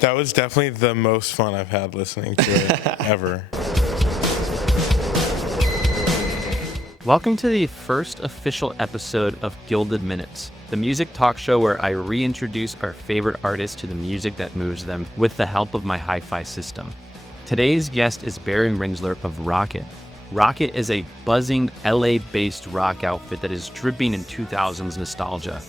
That was definitely the most fun I've had listening to it ever. Welcome to the first official episode of Gilded Minutes, the music talk show where I reintroduce our favorite artists to the music that moves them with the help of my HiFi system. Today's guest is Baron Rinzler of Rocket. Rocket is a buzzing LA-based rock outfit that is dripping in 2000s nostalgia.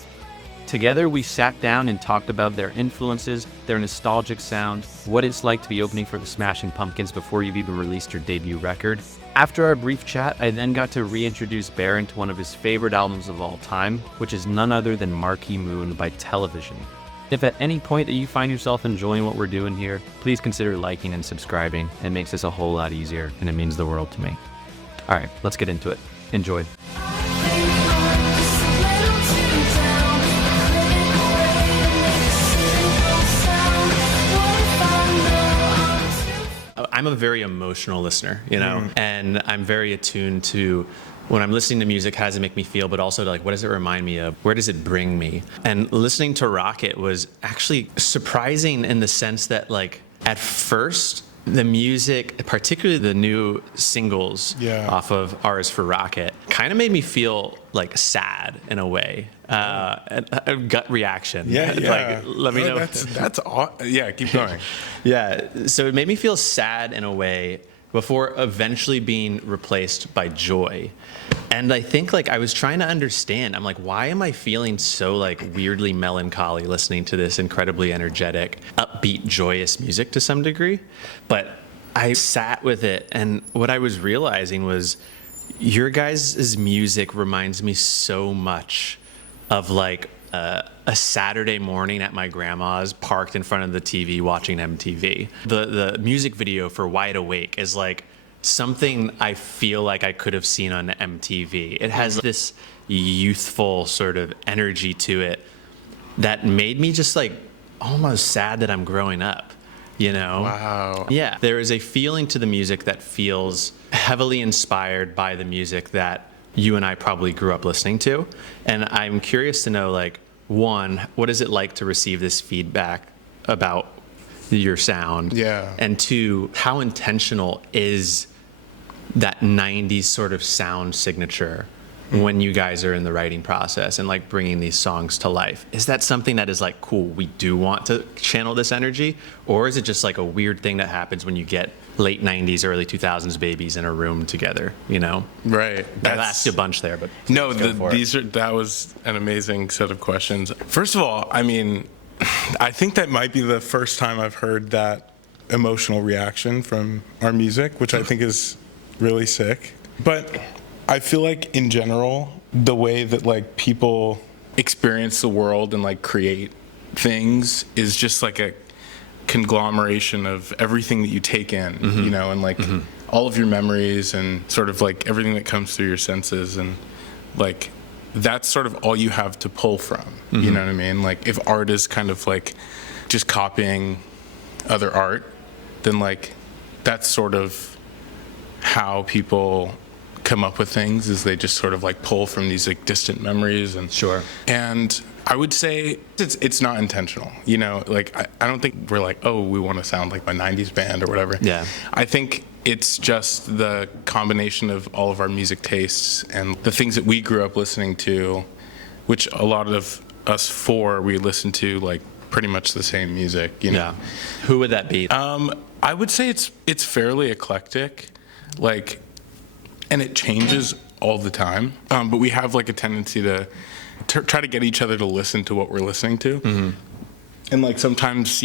Together, we sat down and talked about their influences, their nostalgic sound, what it's like to be opening for the Smashing Pumpkins before you've even released your debut record. After our brief chat, I then got to reintroduce Baron to one of his favorite albums of all time, which is none other than Marquee Moon by Television. If at any point that you find yourself enjoying what we're doing here, please consider liking and subscribing. It makes this a whole lot easier, and it means the world to me. All right, let's get into it. Enjoy. I'm a very emotional listener, and I'm very attuned to when I'm listening to music, how does it make me feel, but also like, what does it remind me of? Where does it bring me? And listening to Rocket was actually surprising in the sense that, like, at first, the music, particularly the new singles off of Ours for Rocket, kind of made me feel like sad in a way. A gut reaction. Yeah. Like, let me know. That's awesome. Yeah, keep going. Yeah, so it made me feel sad in a way before eventually being replaced by joy. And I think, like, I was trying to understand. I'm like, why am I feeling so, like, weirdly melancholy listening to this incredibly energetic, upbeat, joyous music to some degree? But I sat with it, and what I was realizing was your guys' music reminds me so much of, like, a Saturday morning at my grandma's, parked in front of the TV watching MTV. The music video for Wide Awake is like something I feel like I could have seen on MTV. It has this youthful sort of energy to it that made me just like almost sad that I'm growing up, Wow. Yeah, there is a feeling to the music that feels heavily inspired by the music that you and I probably grew up listening to. And I'm curious to know, like, one, what is it like to receive this feedback about your sound? Yeah. And two, how intentional is that 90s sort of sound signature when you guys are in the writing process and, like, bringing these songs to life? Is that something that is like, cool, we do want to channel this energy? Or is it just like a weird thing that happens when you get late 90s, early 2000s babies in a room together, Right. I've asked you a bunch there, but no, that was an amazing set of questions. First of all, I mean, I think that might be the first time I've heard that emotional reaction from our music, which I think is really sick. But I feel like in general, the way that, like, people experience the world and, like, create things is just like a conglomeration of everything that you take in, and, like, all of your memories and sort of, like, everything that comes through your senses, and, like, that's sort of all you have to pull from. You know what I mean? Like, if art is kind of like just copying other art, then, like, that's sort of how people come up with things, is they just sort of, like, pull from these, like, distant memories. And Sure. And I would say it's not intentional, like, I don't think we're like, oh, we want to sound like a 90s band or whatever. Yeah. I think it's just the combination of all of our music tastes and the things that we grew up listening to, which a lot of us four, we listen to, like, pretty much the same music, Yeah. Who would that be? I would say it's fairly eclectic, like, and it changes all the time. But we have, like, a tendency to try to get each other to listen to what we're listening to. And, like, sometimes,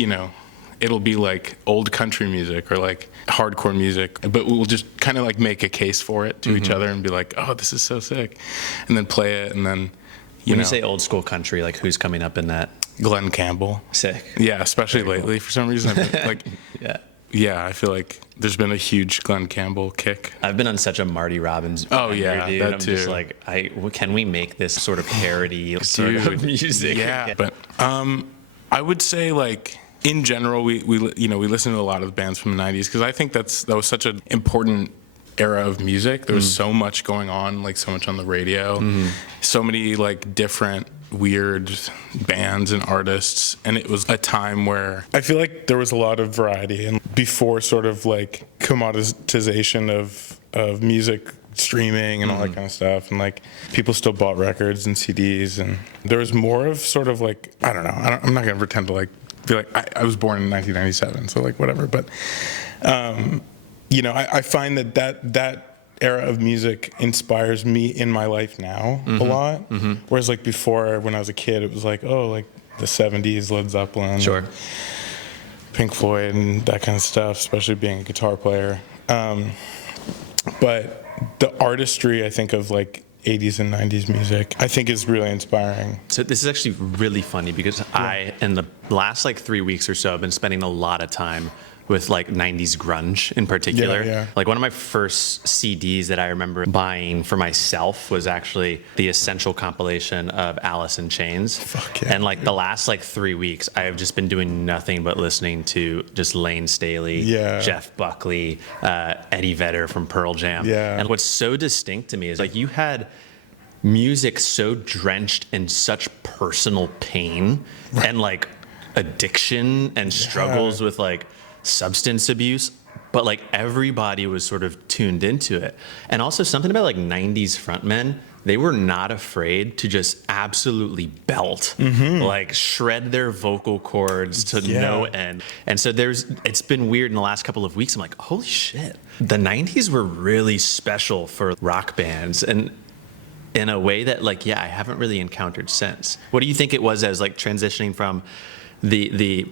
it'll be like old country music or like hardcore music, but we'll just kind of like make a case for it to each other and be like, oh, this is so sick, and then play it. And then when you say old school country, like, who's coming up in that? Glenn Campbell. Sick. Yeah, especially Very lately for some reason. Like, yeah, I feel like there's been a huge Glenn Campbell kick. I've been on such a Marty Robbins. Oh yeah, dude. that I'm too. Just like, can we make this sort of parody sort of music? Yeah, but I would say, like, in general, we listen to a lot of bands from the 90s because I think that was such an important era of music. There was so much going on, like so much on the radio, so many like different weird bands and artists, and it was a time where I feel like there was a lot of variety, and before sort of like commoditization of music streaming and all that kind of stuff, and like people still bought records and CDs, and there was more of sort of like, I don't know, I'm not gonna pretend to like be like I was born in 1997, so like whatever, but you know, I find that era of music inspires me in my life now a lot. Whereas like before, when I was a kid, it was like, oh, like the 70s, Led Zeppelin, Sure. Pink Floyd, and that kind of stuff, especially being a guitar player. But the artistry, I think, of like 80s and 90s music, I think is really inspiring. So this is actually really funny because I, in the last like 3 weeks or so, I've been spending a lot of time with like 90s grunge in particular. Yeah. Like one of my first CDs that I remember buying for myself was actually the Essential compilation of Alice in Chains. Fuck yeah. And like the last like 3 weeks, I have just been doing nothing but listening to just Lane Staley, Jeff Buckley, Eddie Vedder from Pearl Jam. Yeah. And what's so distinct to me is like you had music so drenched in such personal pain and like addiction and struggles with like substance abuse, but like everybody was sort of tuned into it. And also something about like 90s frontmen, they were not afraid to just absolutely belt, like shred their vocal cords to no end. And so it's been weird in the last couple of weeks. I'm like, holy shit. The 90s were really special for rock bands, and in a way that like, I haven't really encountered since. What do you think it was as like transitioning from the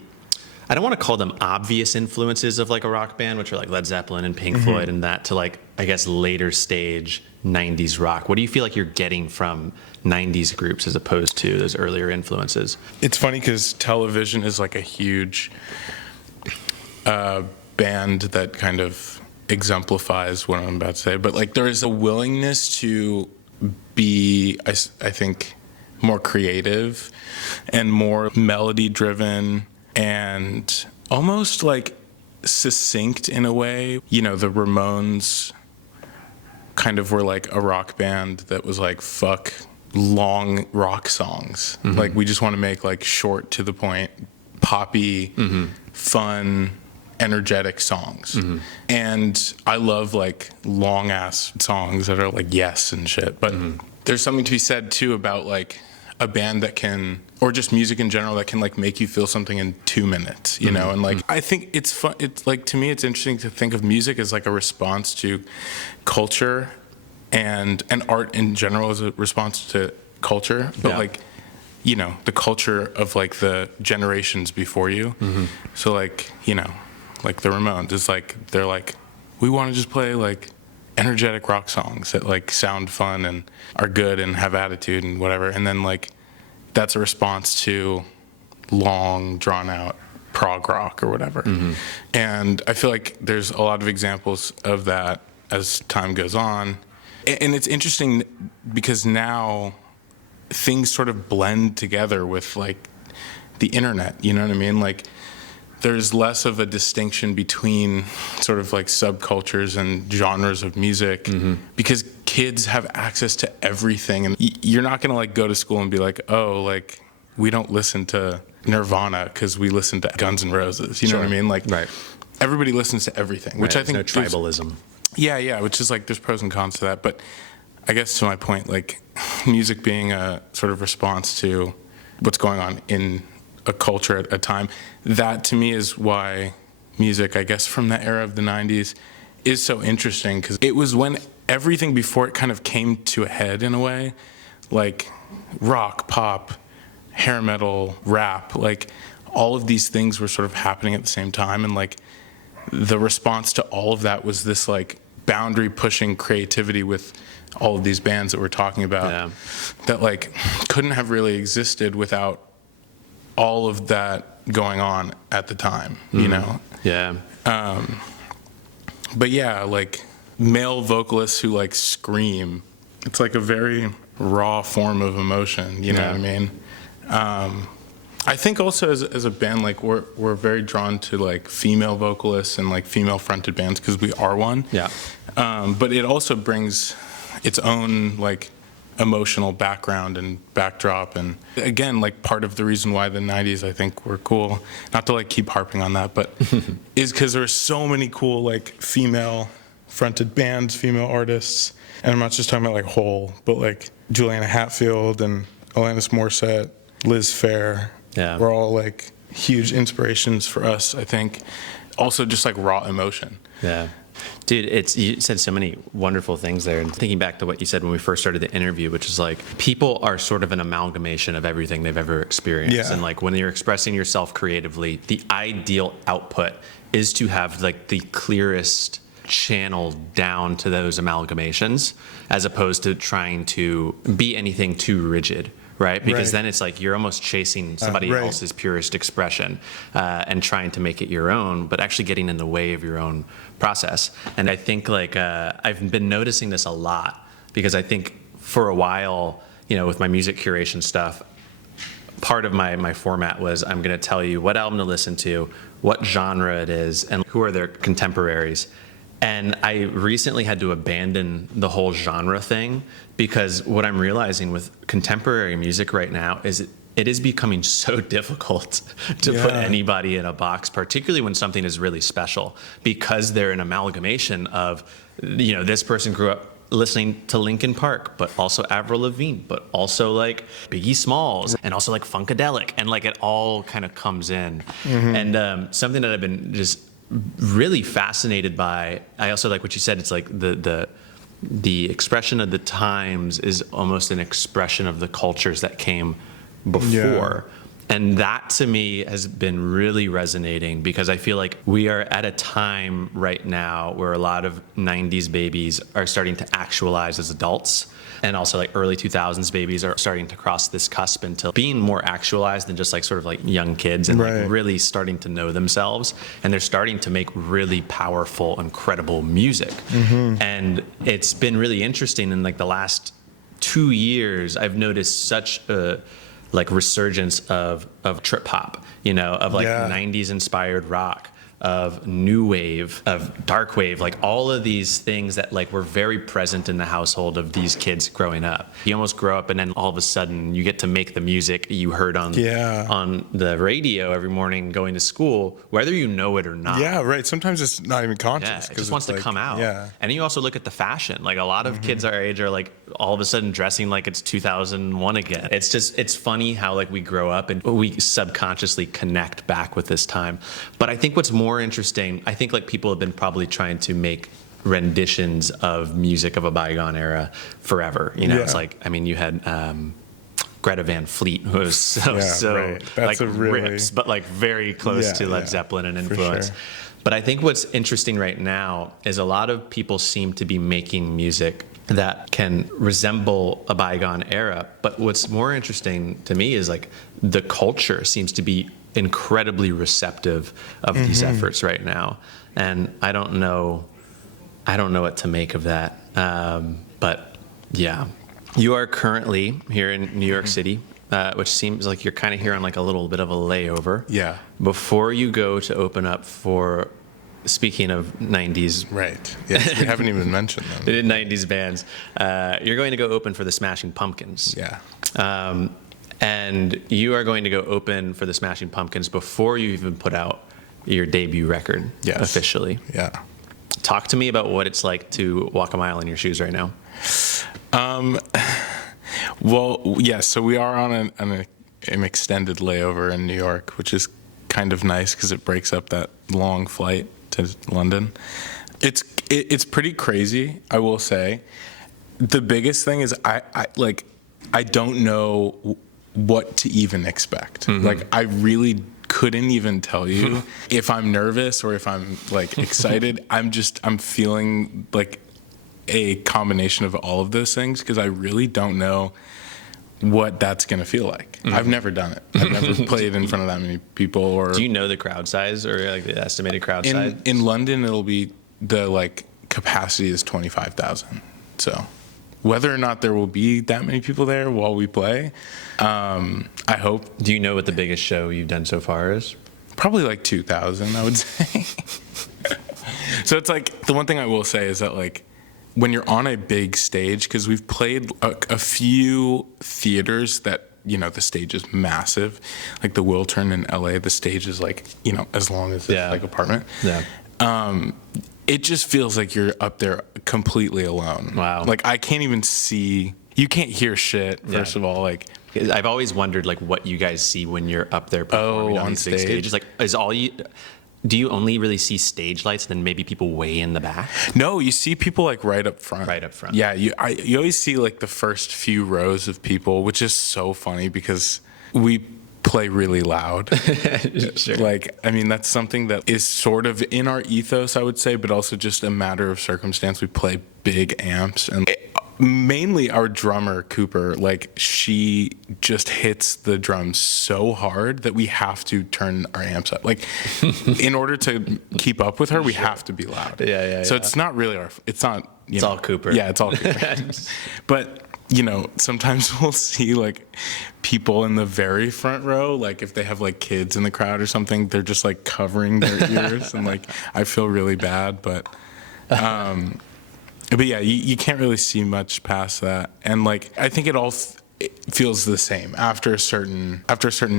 I don't want to call them obvious influences of like a rock band, which are like Led Zeppelin and Pink Floyd and that, to like, I guess, later stage 90s rock? What do you feel like you're getting from 90s groups as opposed to those earlier influences? It's funny because television is like a huge band that kind of exemplifies what I'm about to say. But like there is a willingness to be, I think, more creative and more melody driven and almost like succinct in a way. You know, the Ramones kind of were like a rock band that was like, fuck long rock songs. Like we just want to make like short, to the point, poppy, fun, energetic songs. And I love like long ass songs that are like yes and shit. But there's something to be said too about like a band that can, or just music in general, that can like make you feel something in 2 minutes, you know? And like, I think it's fun. It's like, to me, it's interesting to think of music as like a response to culture, and art in general as a response to culture. But like, you know, the culture of like the generations before you. So like, you know, like the Ramones, it's like, they're like, we want to just play like energetic rock songs that like sound fun and are good and have attitude and whatever. And then like, that's a response to long drawn out prog rock or whatever. And I feel like there's a lot of examples of that as time goes on. And it's interesting because now things sort of blend together with like the internet, you know what I mean? Like there's less of a distinction between sort of like subcultures and genres of music because kids have access to everything. And you're not going to like go to school and be like, oh, like we don't listen to Nirvana because we listen to Guns N' Roses. You know what I mean? Like everybody listens to everything, which I think no tribalism. Yeah, which is like there's pros and cons to that. But I guess to my point, like music being a sort of response to what's going on in a culture at a time, that to me is why music, I guess, from the era of the 90s is so interesting, because it was when everything before it kind of came to a head in a way, like rock, pop, hair metal, rap, like all of these things were sort of happening at the same time. And like the response to all of that was this like boundary pushing creativity with all of these bands that we're talking about that like couldn't have really existed without all of that going on at the time, you know? But yeah, like male vocalists who like scream, it's like a very raw form of emotion, you know what I mean? I think also as a band, like we're very drawn to like female vocalists and like female fronted bands because we are one. But it also brings its own like emotional background and backdrop. And again, like part of the reason why the 90s I think were cool, not to like keep harping on that, but is because there were so many cool like female fronted bands, female artists. And I'm not just talking about like Hole, but like Juliana Hatfield and Alanis Morissette, Liz Phair, were all like huge inspirations for us, I think. Also just like raw emotion. Yeah. Dude, you said so many wonderful things there. And thinking back to what you said when we first started the interview, which is like people are sort of an amalgamation of everything they've ever experienced. Yeah. And like when you're expressing yourself creatively, the ideal output is to have like the clearest channel down to those amalgamations, as opposed to trying to be anything too rigid. Right? Because then it's like you're almost chasing somebody else's purest expression and trying to make it your own, but actually getting in the way of your own process. And I think like I've been noticing this a lot, because I think for a while, you know, with my music curation stuff, part of my format was I'm going to tell you what album to listen to, what genre it is, and who are their contemporaries. And I recently had to abandon the whole genre thing, because what I'm realizing with contemporary music right now is it is becoming so difficult to put anybody in a box, particularly when something is really special, because they're an amalgamation of, you know, this person grew up listening to Linkin Park, but also Avril Lavigne, but also like Biggie Smalls, and also like Funkadelic, and like it all kind of comes in. And something that I've been just really fascinated by, I also like what you said, it's like the expression of the times is almost an expression of the cultures that came before. And that to me has been really resonating, because I feel like we are at a time right now where a lot of 90s babies are starting to actualize as adults. And also like early 2000s babies are starting to cross this cusp into being more actualized than just like sort of like young kids, and like really starting to know themselves. And they're starting to make really powerful, incredible music. And it's been really interesting in like the last 2 years, I've noticed such a like resurgence of trip hop, you know, of like 90s inspired rock, of new wave, of dark wave, like all of these things that like were very present in the household of these kids growing up. You almost grow up and then all of a sudden you get to make the music you heard on the radio every morning going to school, whether you know it or not. Yeah, right. Sometimes it's not even conscious. It just wants to come out. Yeah. And you also look at the fashion. Like a lot of kids our age are like all of a sudden dressing like it's 2001 again. It's just, it's funny how like we grow up and we subconsciously connect back with this time. But I think what's more interesting, I think like people have been probably trying to make renditions of music of a bygone era forever. You know, it's like, I mean, you had Greta Van Fleet, who was so like rips, but like very close to Led Zeppelin and influence. Sure. But I think what's interesting right now is a lot of people seem to be making music that can resemble a bygone era. But what's more interesting to me is like the culture seems to be incredibly receptive of these efforts right now. And I don't know what to make of that. But yeah, you are currently here in New York City, which seems like you're kind of here on like a little bit of a layover. Yeah. Before you go to open up for, speaking of 90s. Right. Yes, we haven't even mentioned them. The 90s bands. You're going to go open for the Smashing Pumpkins. Yeah. And you are going to go open for the Smashing Pumpkins before you even put out your debut record officially. Yeah. Talk to me about what it's like to walk a mile in your shoes right now. Well, yes. So we are on an extended layover in New York, which is kind of nice because it breaks up that long flight to London. It's pretty crazy, I will say. The biggest thing is I don't know what to even expect. Like I really couldn't even tell you if I'm nervous or if I'm like excited. I'm feeling like a combination of all of those things, because I really don't know what that's going to feel like. I've never done it. I've never played in front of that many people. Do you know the crowd size or like the estimated crowd size? In London, it'll be the like capacity is 25,000. So whether or not there will be that many people there while we play, I hope. Do you know what the biggest show you've done so far is? Probably like 2,000, I would say. So it's like, the one thing I will say is that like when you're on a big stage, because we've played a few theaters that, you know, the stage is massive, like the Wiltern in LA, the stage is like, you know, as long as this like apartment. It just feels like you're up there completely alone. Wow. Like I can't even see, you can't hear shit, first of all. Like I've always wondered like what you guys see when you're up there performing on these big stages. Like do you only really see stage lights, then maybe people way in the back? No, you see people like right up front. Right up front. Yeah, you always see like the first few rows of people, which is so funny because we play really loud. Sure. Like, I mean, that's something that is sort of in our ethos, I would say, but also just a matter of circumstance. We play big amps, and mainly our drummer, Cooper, like she just hits the drums so hard that we have to turn our amps up. Like in order to keep up with her, we have to be loud. So it's not really it's all Cooper. Yeah, it's all Cooper. But you know, sometimes we'll see like people in the very front row, like if they have like kids in the crowd or something, they're just like covering their ears, and like I feel really bad, but yeah, you can't really see much past that, and like I think it all it feels the same after a certain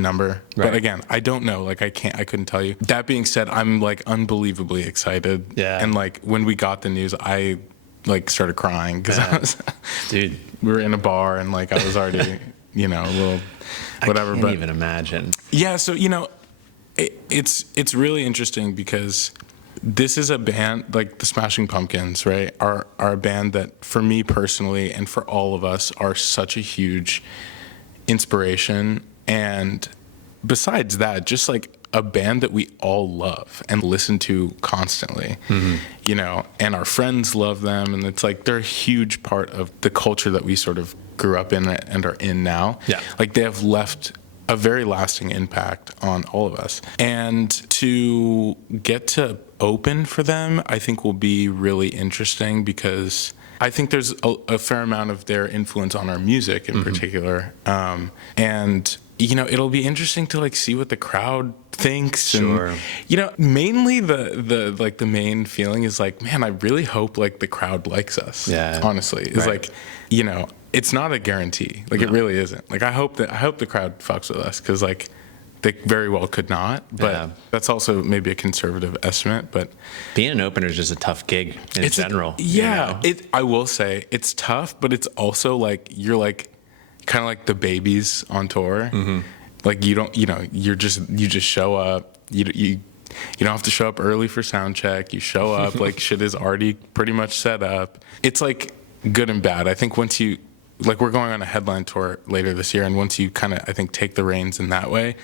number. Right. But again, I don't know. Like I couldn't tell you. That being said, I'm like unbelievably excited. Yeah. And like when we got the news, I like started crying because I was, dude, we were in a bar and like I was already, you know, a little whatever. I can't even imagine. Yeah. So you know, it's really interesting because this is a band like the Smashing Pumpkins, right? Are a band that, for me personally, and for all of us, are such a huge inspiration. And besides that, just like a band that we all love and listen to constantly, you know, and our friends love them. And it's like they're a huge part of the culture that we sort of grew up in and are in now. Yeah. Like they have left a very lasting impact on all of us. And to get to open for them, I think will be really interesting because I think there's a fair amount of their influence on our music in particular. And, you know, it'll be interesting to like see what the crowd thinks. Sure. And, you know, mainly the like the main feeling is like, man, I really hope like the crowd likes us. Yeah. Honestly. It's like, you know, it's not a guarantee. Like it really isn't. Like I hope the crowd fucks with us because like they very well could not. But that's also maybe a conservative estimate. But being an opener is just a tough gig in general. Yeah. You know? I will say it's tough, but it's also like you're like kind of like the babies on tour. Like you don't, you know, you just show up. You don't have to show up early for sound check. You show up like shit is already pretty much set up. It's like good and bad. I think once you like we're going on a headline tour later this year, and once you kind of I think take the reins in that way,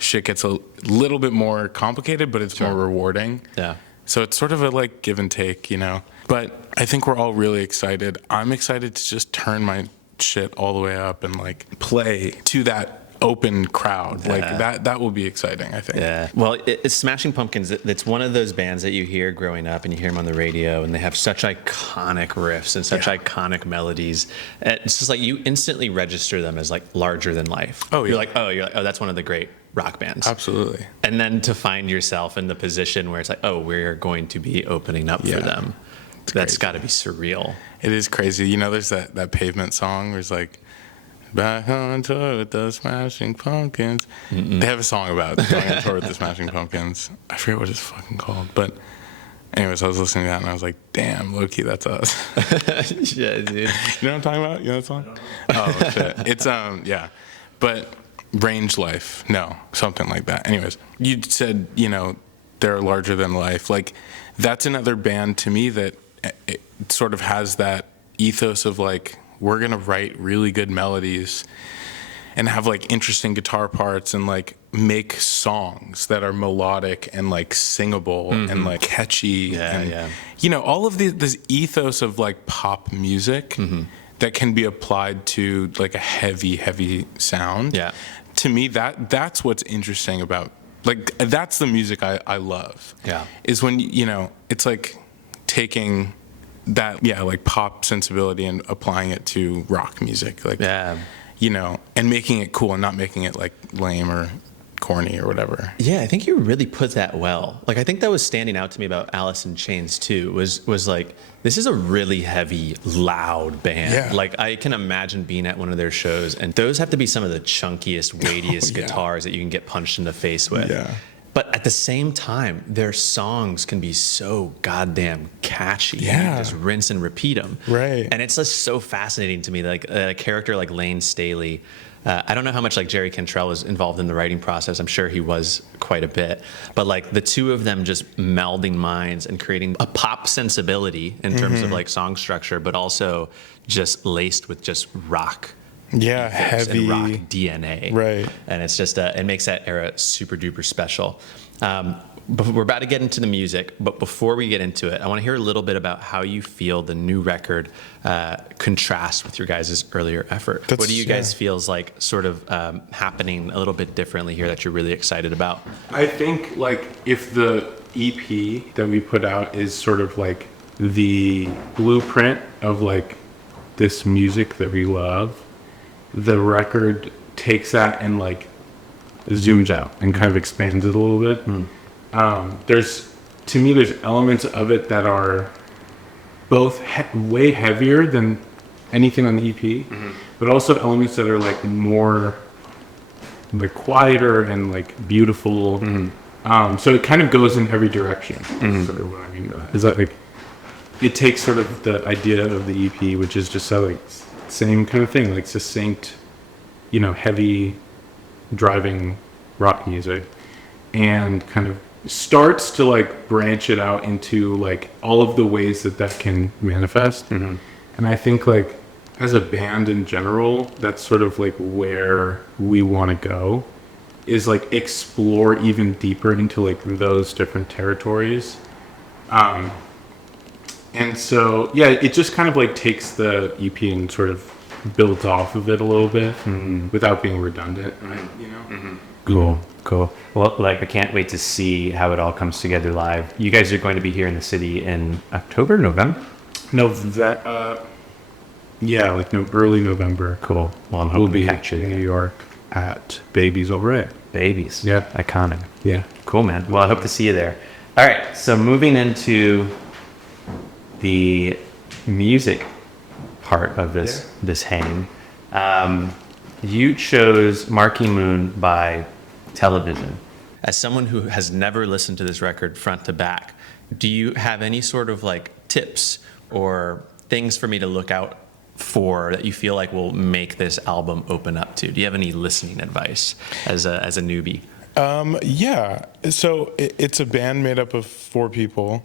shit gets a little bit more complicated, but it's more rewarding. Yeah. So it's sort of a like give and take, you know. But I think we're all really excited. I'm excited to just turn my shit all the way up and like play to that open crowd. Like that will be exciting, I think. Yeah. Well, it's Smashing Pumpkins. It's one of those bands that you hear growing up and you hear them on the radio and they have such iconic riffs and such iconic melodies. It's just like you instantly register them as like larger than life. Oh, yeah. You're like, oh, that's one of the great rock bands. Absolutely. And then to find yourself in the position where it's like, oh, we're going to be opening up for them. That's got to be surreal. It is crazy. You know, there's that Pavement song where it's like, back on tour with the Smashing Pumpkins. They have a song about going on tour with the Smashing Pumpkins. I forget what it's fucking called. But anyways, I was listening to that and I was like, damn, low-key, that's us. Yeah, dude. You know what I'm talking about? You know that song? Oh, shit. It's, yeah. But Range Life. No, something like that. Anyways, you said, you know, they're larger than life. Like, that's another band to me that it sort of has that ethos of like, we're going to write really good melodies and have like interesting guitar parts and like make songs that are melodic and like singable and like catchy. You know, all of this ethos of like pop music that can be applied to like a heavy sound. Yeah. To me, that's what's interesting about, like, that's the music I love. Yeah. Is when, you know, it's like taking that like pop sensibility and applying it to rock music, like you know, and making it cool and not making it like lame or corny or whatever. Yeah, I think you really put that well. Like, I think that was standing out to me about Alice in Chains too, was like, this is a really heavy, loud band. Yeah. Like, I can imagine being at one of their shows, and those have to be some of the chunkiest, weightiest guitars that you can get punched in the face with. Yeah. But at the same time, their songs can be so goddamn catchy. Yeah. You can just rinse and repeat them. Right. And it's just so fascinating to me. Like, a character like Lane Staley, I don't know how much like Jerry Cantrell was involved in the writing process. I'm sure he was quite a bit. But like the two of them just melding minds and creating a pop sensibility in terms of like song structure, but also just laced with just rock. Yeah, heavy. And rock DNA. Right. And it's just, it makes that era super duper special. But we're about to get into the music, but before we get into it, I want to hear a little bit about how you feel the new record contrasts with your guys' earlier effort. What do you guys feel is like sort of happening a little bit differently here that you're really excited about? I think like if the EP that we put out is sort of like the blueprint of like this music that we love, the record takes that and like zooms out and kind of expands it a little bit. There's elements of it that are both way heavier than anything on the EP, but also elements that are like more like quieter and like beautiful. So it kind of goes in every direction. Sort of what I mean by that is that like it takes sort of the idea of the EP, which is just so like same kind of thing, like succinct, heavy driving rock music, and kind of starts to like branch it out into like all of the ways that can manifest. And I think like as a band in general, that's sort of like where we want to go, is like explore even deeper into like those different territories. And so yeah, it just kind of like takes the EP and sort of builds off of it a little bit without being redundant, right? Cool. Well, like I can't wait to see how it all comes together live. You guys are going to be here in the city in October, November? Early November. Cool. Well, I'm hoping We'll be to catch you in there. New York at Babies Over It. Babies. Yeah. Iconic. Yeah. Cool, man. Well, I hope to see you there. All right. So moving into the music part of this hang, you chose Marquee Moon by Television. As someone who has never listened to this record front to back, do you have any sort of like tips or things for me to look out for that you feel like will make this album open up to? Do you have any listening advice as a newbie? Yeah. So it's a band made up of 4 people,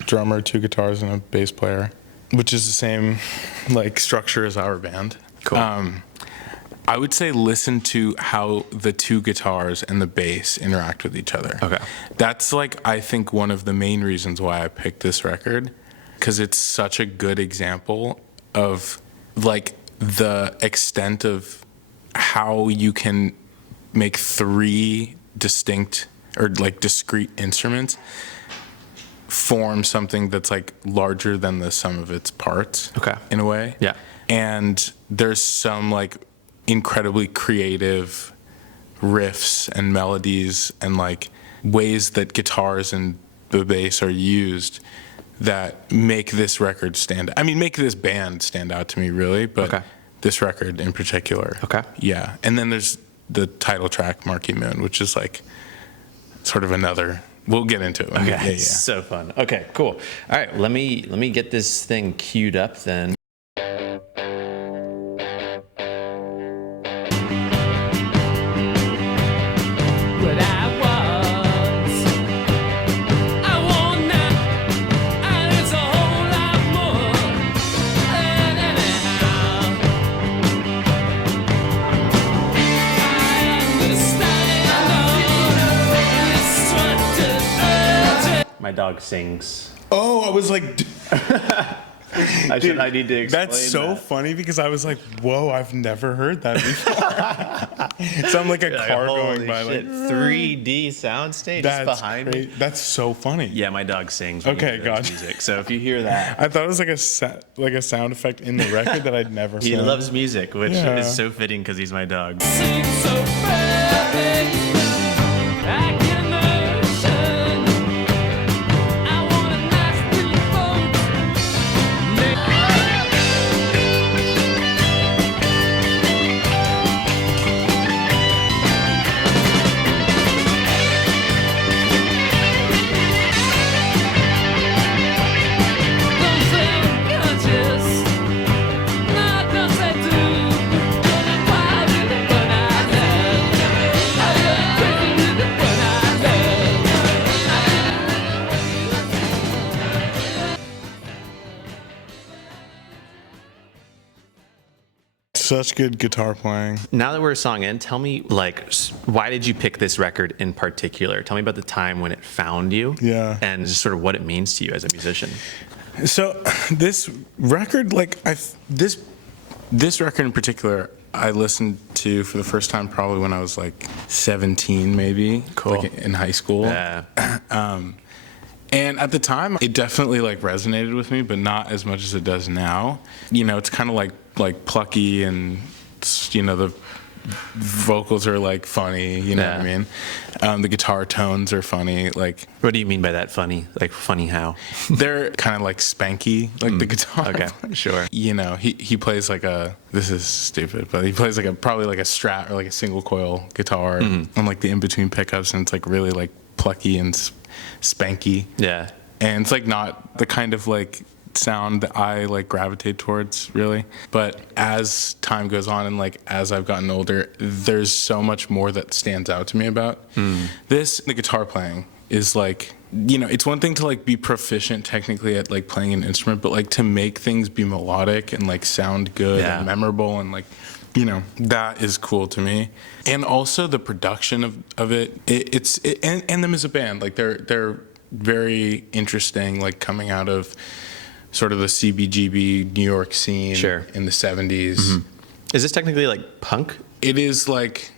drummer, 2 guitars, and a bass player, which is the same like structure as our band. Cool. I would say listen to how the 2 guitars and the bass interact with each other. Okay. That's like, I think, one of the main reasons why I picked this record, because it's such a good example of like the extent of how you can make 3 distinct or like discrete instruments form something that's like larger than the sum of its parts. Okay. In a way. Yeah. And there's some like incredibly creative riffs and melodies and like ways that guitars and the bass are used that make this record make this band stand out to me, really, but this record in particular. Okay. Yeah. And then there's the title track, Marquee Moon, which is like sort of another, we'll get into it. Okay. Yeah. So fun. Okay, cool. All right, let me get this thing queued up then. My dog sings. Oh, I was like, I need to explain that's so funny because I was like, whoa, I've never heard that before. Sound like a car going by. Shit. Like 3D soundstage behind me. That's so funny. Yeah, my dog sings. when Okay, he hears gotcha. music. So if you hear that, I thought it was like a sound effect in the record that I'd never he heard. loves music, which Yeah. is so fitting because he's my dog. Seems so perfect. such good guitar playing. Now that we're a song in, tell me, like, why did you pick this record in particular? Tell me about the time when it found you. Yeah. And just sort of what it means to you as a musician. So this record, like, this record in particular, I listened to for the first time probably when I was like 17, maybe. Cool. Like in high school. Yeah. And at the time, it definitely like resonated with me, but not as much as it does now. You know, it's kind of like plucky, and you know the vocals are like funny. You know what I mean? The guitar tones are funny. Like, What do you mean by that? Funny? Like funny how? they're kind of like spanky, like the guitar. Okay, sure. You know, he plays like this is stupid, but he plays like probably like a Strat or like a single coil guitar and like the in between pickups, and it's like really like plucky and spanky. Yeah. And it's like not the kind of like sound that I like gravitate towards, really. But as time goes on and like as I've gotten older, there's so much more that stands out to me about this. The guitar playing is like, you know, it's one thing to like be proficient technically at like playing an instrument, but like to make things be melodic and like sound good and memorable, and like, you know, that is cool to me. And also the production of it, and them as a band, like they're very interesting, like coming out of sort of the CBGB New York scene in the 70s. Is this technically like punk? It is like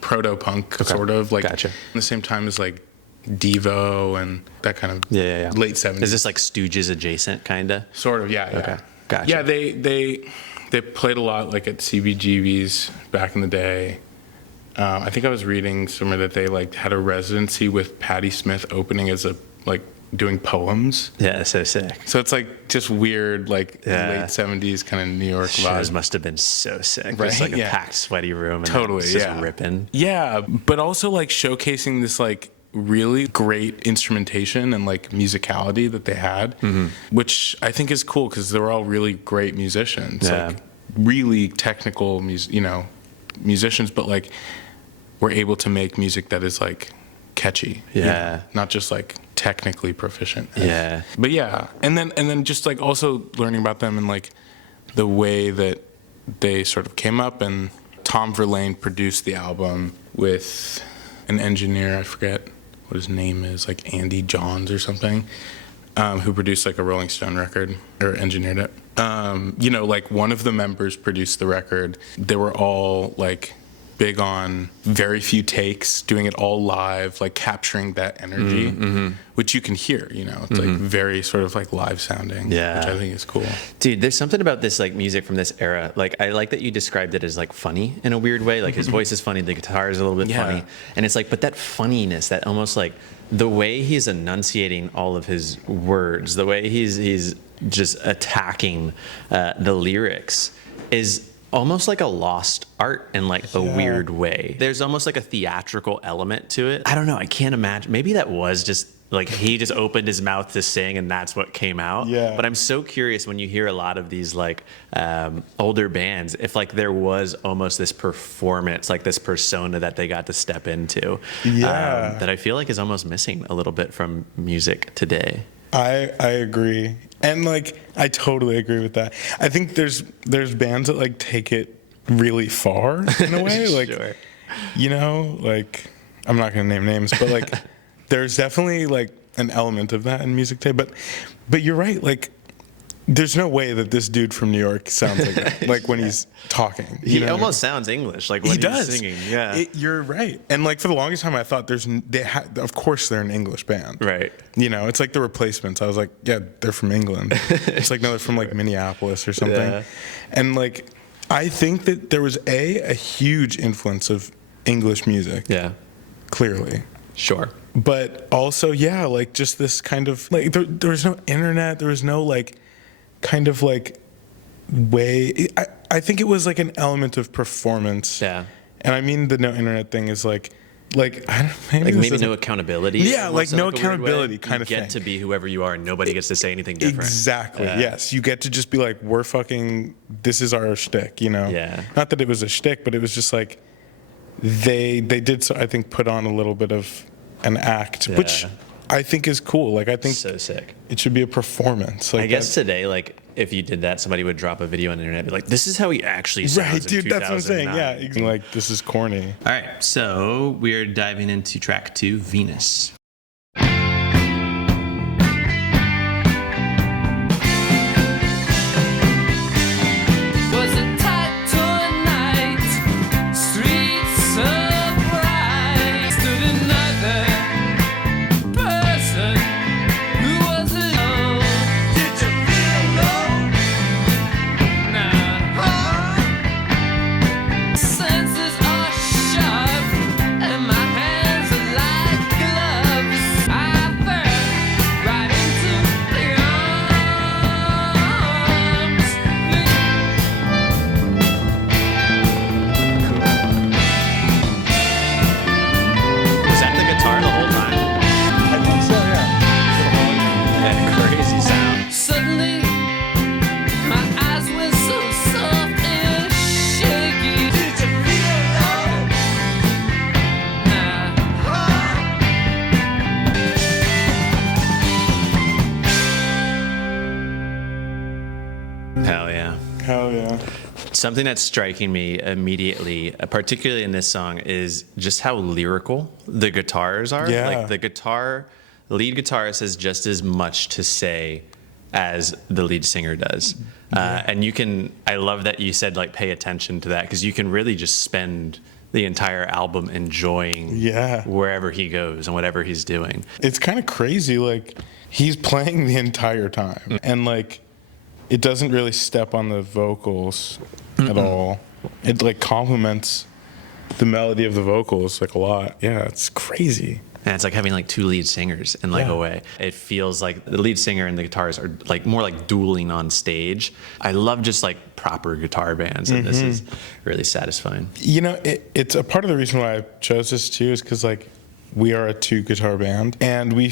proto-punk, sort of. Like Gotcha. at the same time as like Devo and that kind of late 70s. Is this like Stooges adjacent, kind of? Sort of, yeah. Okay, gotcha. Yeah, they played a lot like at CBGB's back in the day. I think I was reading somewhere that they like had a residency with Patti Smith opening as a like doing poems. Yeah, that's so sick. So it's like just weird, like late 70s kind of New York vibe. Shows must have been so sick. Right? Just like a packed, sweaty room. And Totally, just ripping. Yeah, but also like showcasing this like really great instrumentation and like musicality that they had, which I think is cool because they were all really great musicians, like really technical, musicians, but like were able to make music that is like catchy, not just like technically proficient. But yeah, and then just like also learning about them and like the way that they sort of came up. And Tom Verlaine produced the album with an engineer, I forget what his name is, like Andy Johns or something, who produced like a Rolling Stone record or engineered it. You know, like one of the members produced the record. They were all like big on very few takes, doing it all live, like capturing that energy, which you can hear, you know, it's like very sort of like live sounding, which I think is cool. Dude, there's something about this like music from this era. Like, I like that you described it as like funny in a weird way. Like his voice is funny, the guitar is a little bit funny. And it's like, but that funniness, that almost like the way he's enunciating all of his words, the way he's just attacking the lyrics is almost like a lost art in like a weird way. There's almost like a theatrical element to it. I don't know. I can't imagine. Maybe that was just like he just opened his mouth to sing and that's what came out. But I'm so curious when you hear a lot of these like older bands, if like there was almost this performance, like this persona that they got to step into, that I feel like is almost missing a little bit from music today. I agree. And like I totally agree with that. I think there's bands that like take it really far in a way. Like you know, like I'm not gonna name names, but like there's definitely like an element of that in music today. But you're right, like there's no way that this dude from New York sounds like that, like when he's talking. He almost sounds English, like when he's singing. Yeah, you're right. And like for the longest time, I thought of course they're an English band, right? You know, it's like the Replacements. I was like, yeah, they're from England. It's like no, they're from like Minneapolis or something. And like, I think that there was a huge influence of English music. Yeah, clearly. Sure. But also, yeah, like just this kind of like there was no internet. There was no like kind of like way. I think it was like an element of performance. Yeah. And I mean the no internet thing is like I don't know, maybe no accountability. Yeah, like no accountability kind of thing. You get to be whoever you are and nobody gets to say anything different. Exactly. Yes. You get to just be like, we're fucking, this is our shtick, you know? Yeah. Not that it was a shtick, but it was just like they did, I think, put on a little bit of an act, which I think is cool. Like I think so sick. It should be a performance. Like I guess today, like if you did that, somebody would drop a video on the internet and be like, this is how he actually sounds. Right, dude, in that's what I'm saying. 2009. Yeah, like, this is corny. All right, so we're diving into track 2, Venus. Was a tight tonight, streets so bright. Stood another person who was alone. Did you feel alone? Nah. Senses are sharp and my hands are like gloves. I fell right into the arms. Was that the guitar the whole time? I think so, yeah. That crazy sound. Suddenly, my eyes were so soft and shaky. Did you feel alone? Nah. Hell yeah. Hell yeah. Something that's striking me immediately, particularly in this song, is just how lyrical the guitars are. Yeah. Like the lead guitarist has just as much to say as the lead singer does. And I love that you said like pay attention to that, because you can really just spend the entire album enjoying wherever he goes and whatever he's doing. It's kind of crazy. Like, he's playing the entire time. And, like, it doesn't really step on the vocals at all. It, like, complements the melody of the vocals, like, a lot. Yeah, it's crazy. And it's like having like two lead singers in like a way. It feels like the lead singer and the guitars are like more like dueling on stage. I love just like proper guitar bands, and this is really satisfying. You know, it's a part of the reason why I chose this too is because, like, we are a 2-guitar band, and we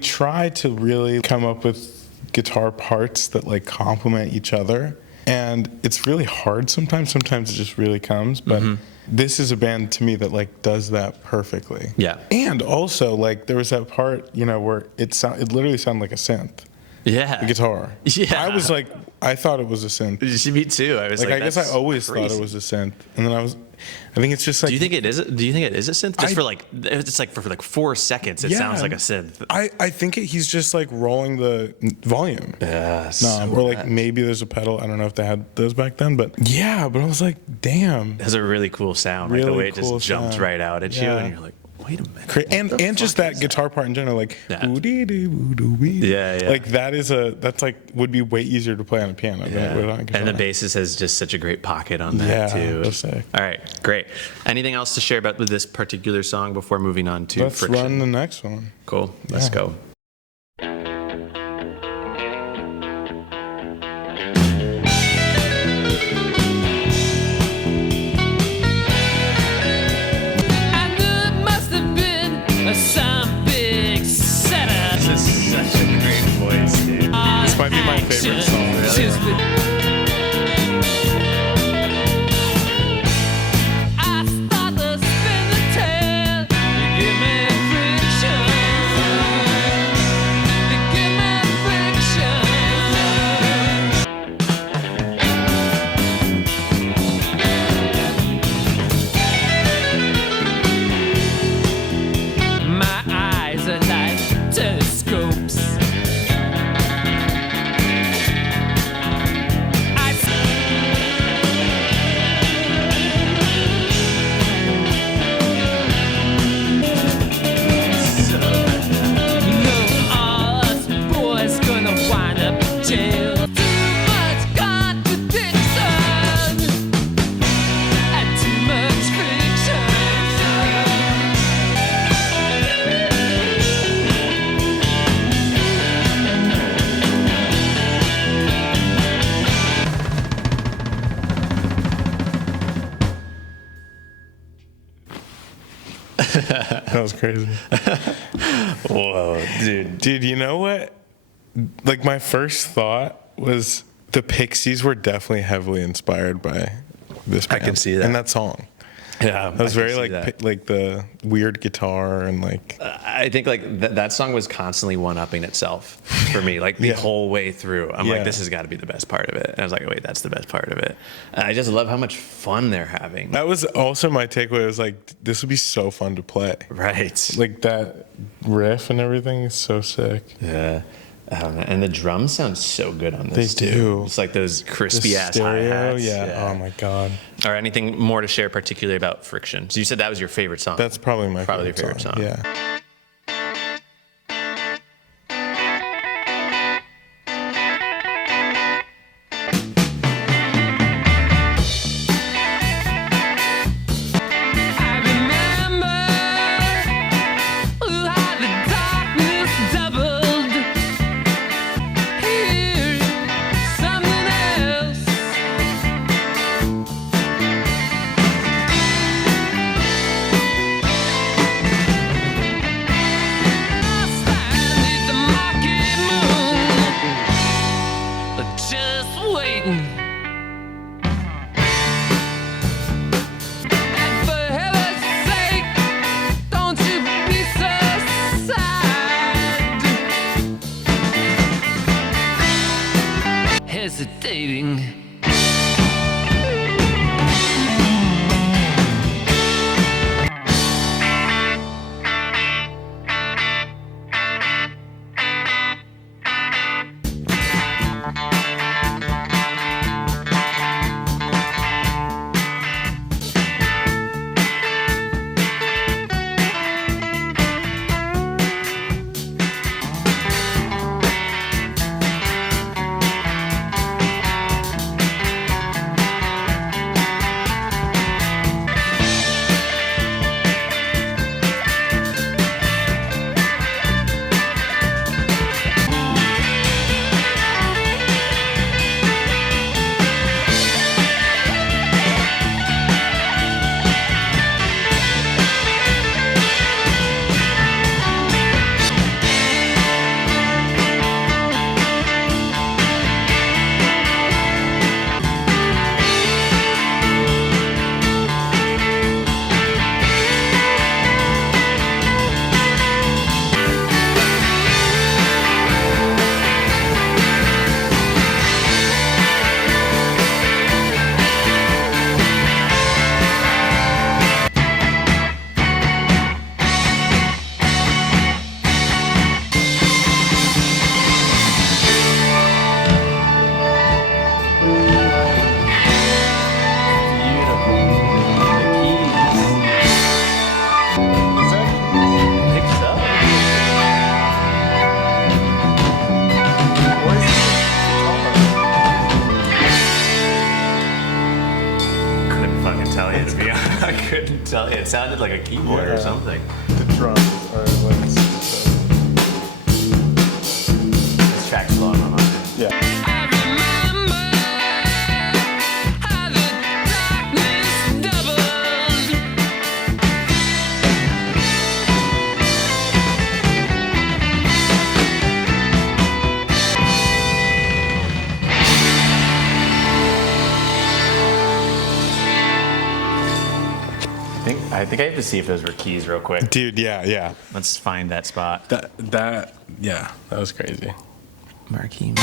try to really come up with guitar parts that like complement each other, and it's really hard sometimes. Sometimes it just really comes, but this is a band to me that like does that perfectly. Yeah. And also, like, there was that part, where it literally sounded like a synth. Yeah. The guitar. Yeah. I was like, I thought it was a synth. Me too. I was like, I guess I that's always crazy. thought it was a synth, and then I think it's just like. Do you think it is a synth? Just for like, it's like for like 4 seconds, it sounds like a synth. I think he's just like rolling the volume. Yeah. Or like maybe there's a pedal. I don't know if they had those back then, but yeah. But I was like, damn. It has a really cool sound. Like the Really way it cool just jumped sound. right out at you, Yeah. and you're like, wait a minute. And just that guitar part in general, like Yeah, yeah. like that's like would be way easier to play on a piano. Than it would on a guitar. And the bassist has just such a great pocket on that too. That's sick. All right, great. Anything else to share about this particular song before moving on to Let's Friction? run the next one. Cool. Let's Yeah. go. I knew it must have been some big setup. This is such a great voice, dude. This might be my favorite song. I start to spin the tail. You give me friction. You give me friction. My eyes are like telescopes. Jail. Too much contradiction and too much friction. That was crazy. Whoa, dude. Dude, you know what? Like, my first thought was the Pixies were definitely heavily inspired by this band. can see that. And that song. Yeah, That was I can very see like that. like the weird guitar and like I think like that song was constantly one-upping itself for me, like the Yeah. whole way through. I'm Yeah. like, this has got to be the best part of it. And I was like, wait, that's the best part of it. And I just love how much fun they're having. that was also my takeaway. Was like this would be so fun to play. Right. Like that riff and everything is so sick. Yeah. And the drums sound so good on this They too. do. It's like those crispy The ass stereo, hi-hats. yeah. Oh my god. Or anything more to share particularly about Friction? So you said that was your favorite song. That's probably my Probably favorite your favorite song. Yeah. I remember how the darkness doubled. Here, something else. Stand the Marquee Moon, just waiting. And for heaven's sake, don't you be so sad. Hesitating. Couldn't fucking tell you to be honest. I couldn't tell you. It sounded like a keyboard or something. The drums are like This track's blowing my mind. yeah. I remember how the darkness doubled. I think I have to see if those were keys real quick. Dude, yeah. Let's find that spot. That was crazy. Marquee.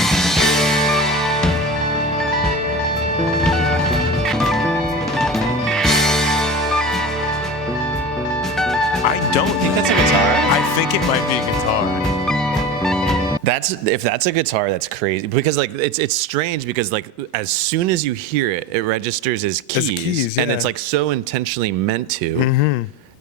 I don't think That's a guitar. I think it might be a guitar. If that's a guitar, that's crazy because like it's strange because like as soon as you hear it, it registers as keys, and yeah. it's like so intentionally meant to.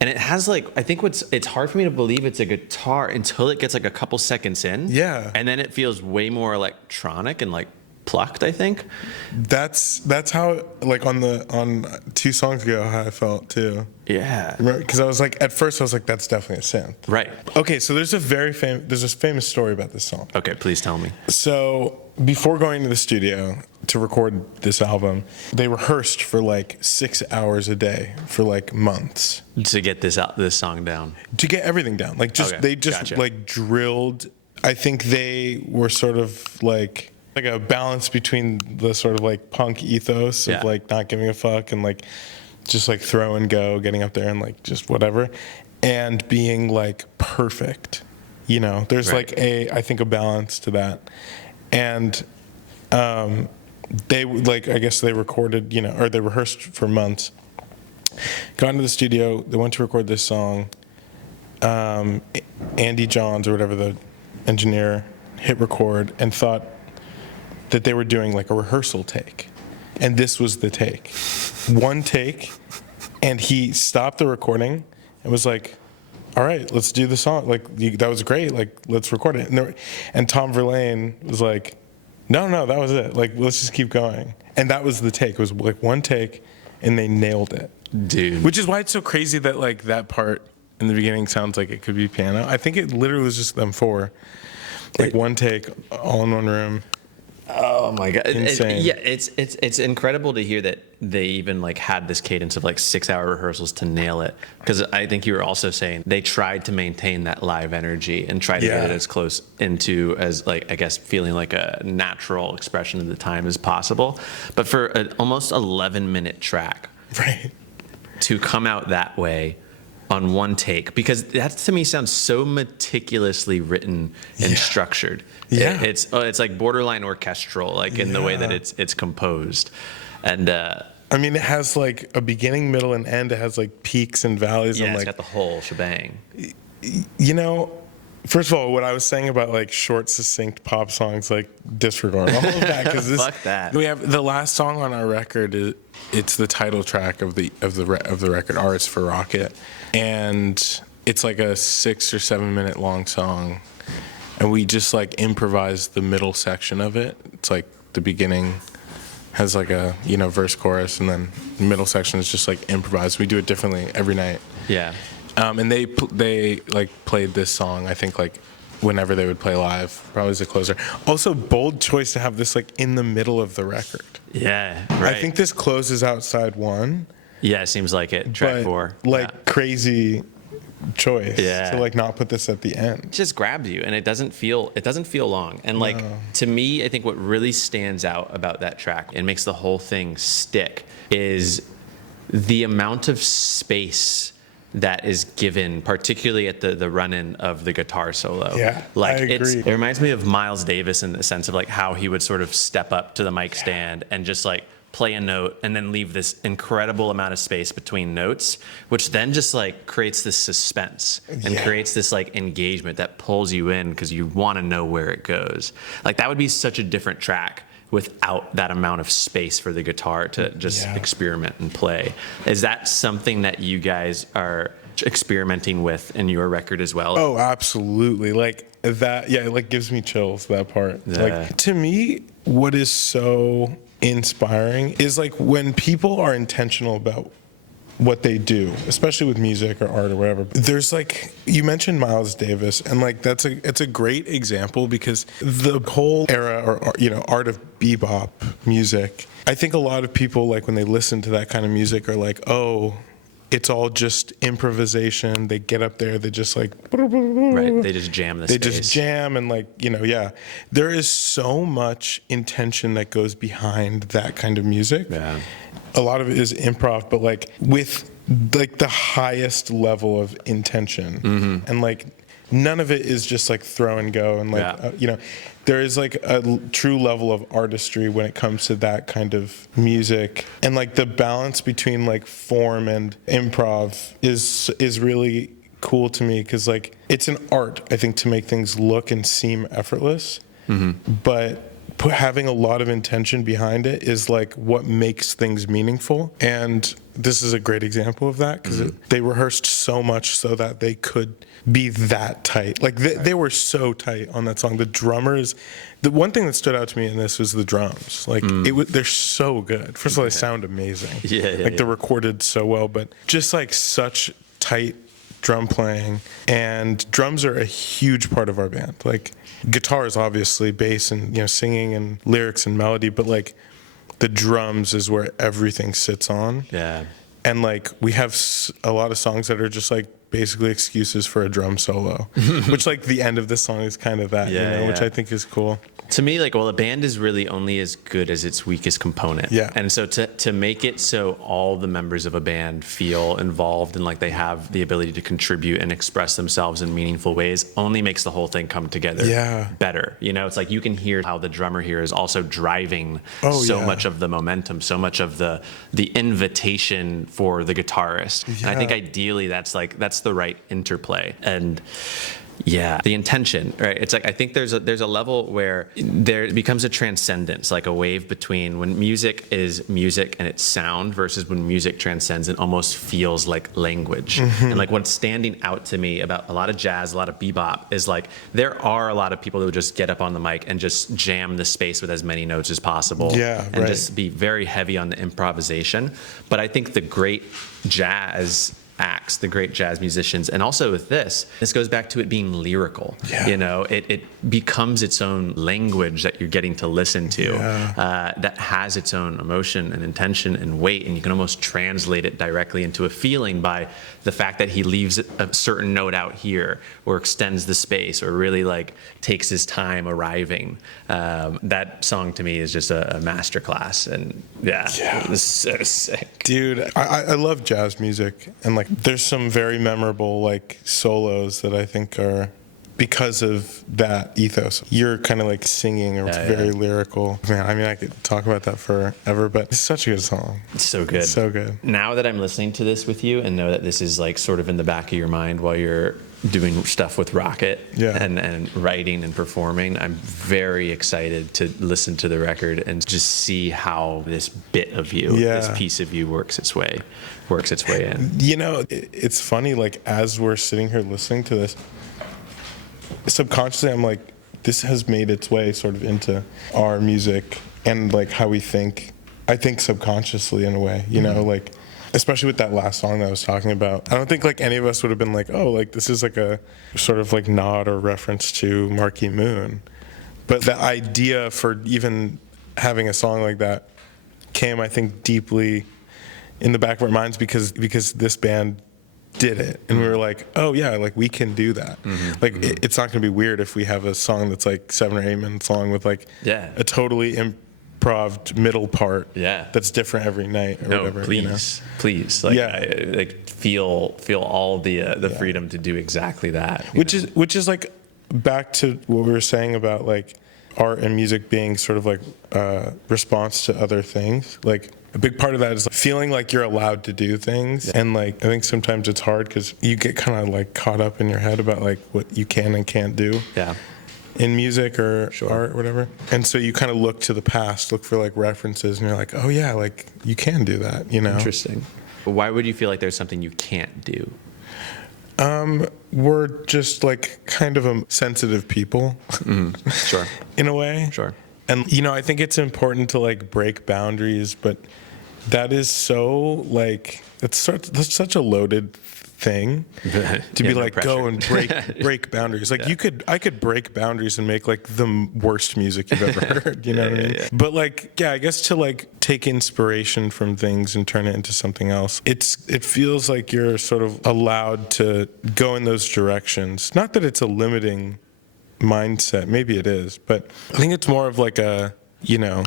And it has like I think it's hard for me to believe it's a guitar until it gets like a couple seconds in. Yeah. And then it feels way more electronic and like plucked, I think. That's how like on 2 songs ago how I felt too. Yeah. Because I was like at first I was like that's definitely a synth. Right. Okay, so there's this famous story about this song. Okay, please tell me. So before going to the studio to record this album, they rehearsed for like 6 hours a day for like months To get this song down. to get everything down. Like Okay, they just gotcha. like drilled. I think they were sort of like a balance between the sort of like punk ethos Yeah. of like not giving a fuck and like just like throw and go, getting up there and like just whatever, and being like perfect. You know, there's Right. like I think a balance to that. And they like, I guess they recorded, you know, or they rehearsed for months. Got into the studio, they went to record this song. Andy Johns or whatever, the engineer, hit record and thought that they were doing like a rehearsal take. And this was the take. One take, and he stopped the recording and was like, all right, let's do the song. Like, that was great. Like, let's record it. And Tom Verlaine was like, no, that was it. Like, let's just keep going. And that was the take. It was like one take, and they nailed it. Dude. Which is why it's so crazy that like that part in the beginning sounds like it could be piano. I think it literally was just them four. Like one take, all in one room. Oh my god! Insane. Yeah, it's incredible to hear that they even like had this cadence of like 6-hour rehearsals to nail it. Because I think you were also saying they tried to maintain that live energy and try to get it as close into as like I guess feeling like a natural expression of the time as possible. But for an almost 11-minute track, Right. to come out that way on one take, because that to me sounds so meticulously written and structured. Yeah. It's like borderline orchestral, like in the way that it's composed. And I mean, it has like a beginning, middle, and end. It has like peaks and valleys. yeah, And it's like, got the whole shebang. you know, first of all, what I was saying about like short, succinct pop songs, like disregard all of that, because Fuck that. We have the last song on our record. It's the title track of the record, "R's for Rocket," and it's like a 6 or 7 minute long song, and we just like improvised the middle section of it. It's like the beginning has like a verse, chorus, and then the middle section is just like improvised. We do it differently every night. Yeah. And they like played this song, I think, like whenever they would play live, probably as a closer. Also, bold choice to have this like in the middle of the record. Yeah. Right. I think this closes outside one. Yeah, it seems like it. Track but 4. Like crazy choice. Yeah. To like not put this at the end. It just grabs you, and it doesn't feel long. And like to me, I think what really stands out about that track and makes the whole thing stick is the amount of space that is given, particularly at the run-in of the guitar solo. Yeah, like I agree. it reminds me of Miles Davis in the sense of like how he would sort of step up to the mic stand and just like play a note and then leave this incredible amount of space between notes, which then just like creates this suspense and creates this like engagement that pulls you in because you want to know where it goes. Like that would be such a different track without that amount of space for the guitar to just experiment and play. Is that something that you guys are experimenting with in your record as well? Oh, absolutely. Like that, yeah, it like gives me chills, that part. Yeah. Like to me, what is so inspiring is like when people are intentional about what they do, especially with music or art or whatever. There's like, you mentioned Miles Davis, and like it's a great example because the whole era or art of bebop music, I think a lot of people like when they listen to that kind of music are like, oh, it's all just improvisation. They get up there, they just like Right, they just jam the they space. just jam and like there is so much intention that goes behind that kind of music. Yeah. A lot of it is improv, but like with like the highest level of intention, and like none of it is just like throw and go, and like there is like a true level of artistry when it comes to that kind of music, and like the balance between like form and improv is really cool to me because like it's an art, I think, to make things look and seem effortless, but having a lot of intention behind it is like what makes things meaningful. And this is a great example of that because they rehearsed so much so that they could be that tight. Like they were so tight on that song. The drummers, the one thing that stood out to me in this was the drums. Like they're so good. First of all, they sound amazing. Like they're recorded so well, but just like such tight drum playing, and drums are a huge part of our band. Like guitars, obviously, bass and singing and lyrics and melody, but like the drums is where everything sits on. Yeah. And like we have a lot of songs that are just like basically excuses for a drum solo, which like the end of this song is kind of that, which I think is cool. To me, like, well, a band is really only as good as its weakest component. Yeah. And so to make it so all the members of a band feel involved and like they have the ability to contribute and express themselves in meaningful ways only makes the whole thing come together better. You know, it's like you can hear how the drummer here is also driving much of the momentum, so much of the invitation for the guitarist. And I think ideally that's the right interplay. And yeah, the intention, right? It's like I think there's a level where there becomes a transcendence, like a wave between when music is music and it's sound versus when music transcends and almost feels like language. And like what's standing out to me about a lot of jazz, a lot of bebop is like there are a lot of people who just get up on the mic and just jam the space with as many notes as possible. And just be very heavy on the improvisation. But I think the great jazz acts, the great jazz musicians, and also with this goes back to it being lyrical. You know, it becomes its own language that you're getting to listen to, that has its own emotion and intention and weight, and you can almost translate it directly into a feeling by the fact that he leaves a certain note out here or extends the space or really like takes his time arriving. That song to me is just a masterclass, and it was so sick. Dude, I love jazz music, and like there's some very memorable like solos that I think are because of that ethos. You're kind of like singing, or it's very lyrical. Man, I mean, I could talk about that forever, but it's such a good song. It's so good. So good. Now that I'm listening to this with you and know that this is like sort of in the back of your mind while you're doing stuff with Rocket and writing and performing, I'm very excited to listen to the record and just see how this bit of you, this piece of you works its way in. You know, it's funny, like as we're sitting here listening to this, subconsciously I'm like, this has made its way sort of into our music and like how we think. I think subconsciously in a way, you know, like especially with that last song that I was talking about. I don't think like any of us would have been like, oh, like this is like a sort of like nod or reference to Marquee Moon. But the idea for even having a song like that came, I think, deeply in the back of our minds because this band did it, and we were like, oh yeah, like we can do that. It's not gonna be weird if we have a song that's like 7 or 8 minutes long with like a totally improv middle part that's different every night or whatever. Please, like feel all the freedom to do exactly that. Which is like back to what we were saying about like art and music being sort of like response to other things. Like a big part of that is like feeling like you're allowed to do things. And like I think sometimes it's hard because you get kind of like caught up in your head about like what you can and can't do in music or art or whatever. And so you kind of look to the past, look for like references, and you're like, oh yeah, like you can do that, you know? Interesting. Why would you feel like there's something you can't do? We're just like kind of a sensitive people. Sure. In a way. Sure. And, you know, I think it's important to like break boundaries, but that is so like, that's such a loaded thing to be like, go and break boundaries. Like I could break boundaries and make like the worst music you've ever heard, you know what I mean? But like, I guess to like take inspiration from things and turn it into something else, it feels like you're sort of allowed to go in those directions. Not that it's a limiting mindset, maybe it is, but I think it's more of like a, you know,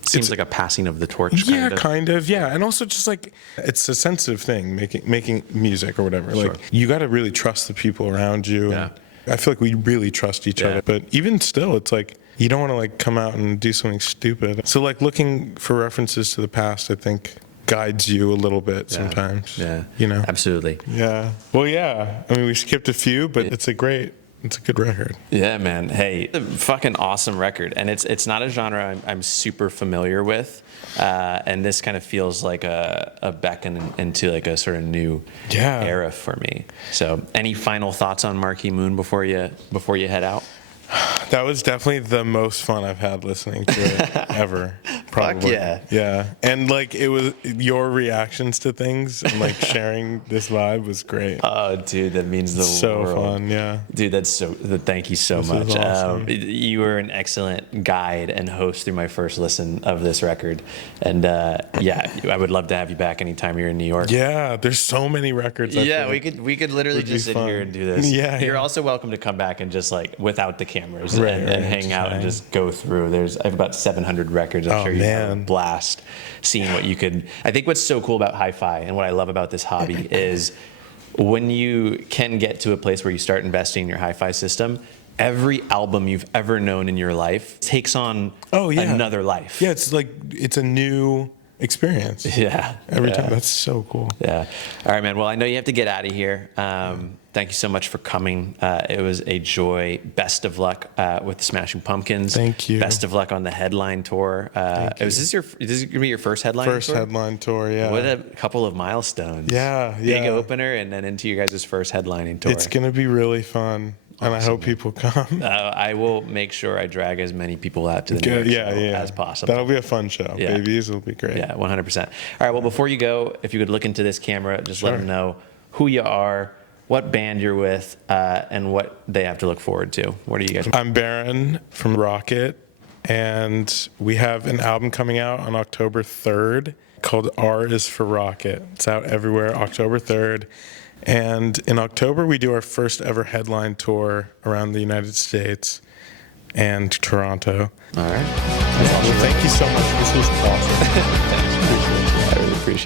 seems like a passing of the torch. Kind of, and also just like it's a sensitive thing, making music or whatever. Like you got to really trust the people around you. And I feel like we really trust each other, but even still, it's like you don't want to like come out and do something stupid. So like looking for references to the past, I think guides you a little bit sometimes. You know, absolutely. Well, I mean, we skipped a few, but it's a good record. Yeah, man. Hey, a fucking awesome record. And it's not a genre I'm super familiar with. And this kind of feels like a beckon into like a sort of new era for me. So any final thoughts on Marquee Moon before you head out? That was definitely the most fun I've had listening to it ever. Probably. yeah. Yeah. And like it was your reactions to things and like sharing this vibe was great. Oh, dude, that means the So world. fun, yeah. Dude, thank you so This much. is awesome. You were an excellent guide and host through my first listen of this record. And yeah, I would love to have you back anytime you're in New York. Yeah, there's so many records. I Yeah, feel like we could literally would be just sit fun. here and do this. Yeah, You're yeah. also welcome to come back and just like without the cameras Right, and right, hang just out and hang. just go through. I have about 700 records. I'm Oh, sure you have a man. blast seeing what you could. I think what's so cool about hi-fi and what I love about this hobby is when you can get to a place where you start investing in your hi-fi system. Every album you've ever known in your life takes on another life. Yeah, it's like it's a new experience. Yeah. Every yeah. time. That's so cool. Yeah. All right, man. Well, I know you have to get out of here. Thank you so much for coming. It was a joy. Best of luck with the Smashing Pumpkins. Thank you. Best of luck on the headline tour. Is this gonna be your first headline First tour? headline tour, yeah. What a couple of milestones. Yeah, Big yeah. opener and then into your guys' first headlining tour. It's going to be really fun. And I hope people come. I will make sure I drag as many people out to the New York Yeah, show yeah. as possible. That'll be a fun show. Yeah. Babies will be great. Yeah, 100%. All right, well, before you go, if you could look into this camera, just let Sure. them know who you are, what band you're with, and what they have to look forward to. What are you guys? I'm Baron from Rocket, and we have an album coming out on October 3rd called R is for Rocket. It's out everywhere, October 3rd. And in October, we do our first ever headline tour around the United States and Toronto. All right. Well, thank you so much. This was awesome. I really appreciate it.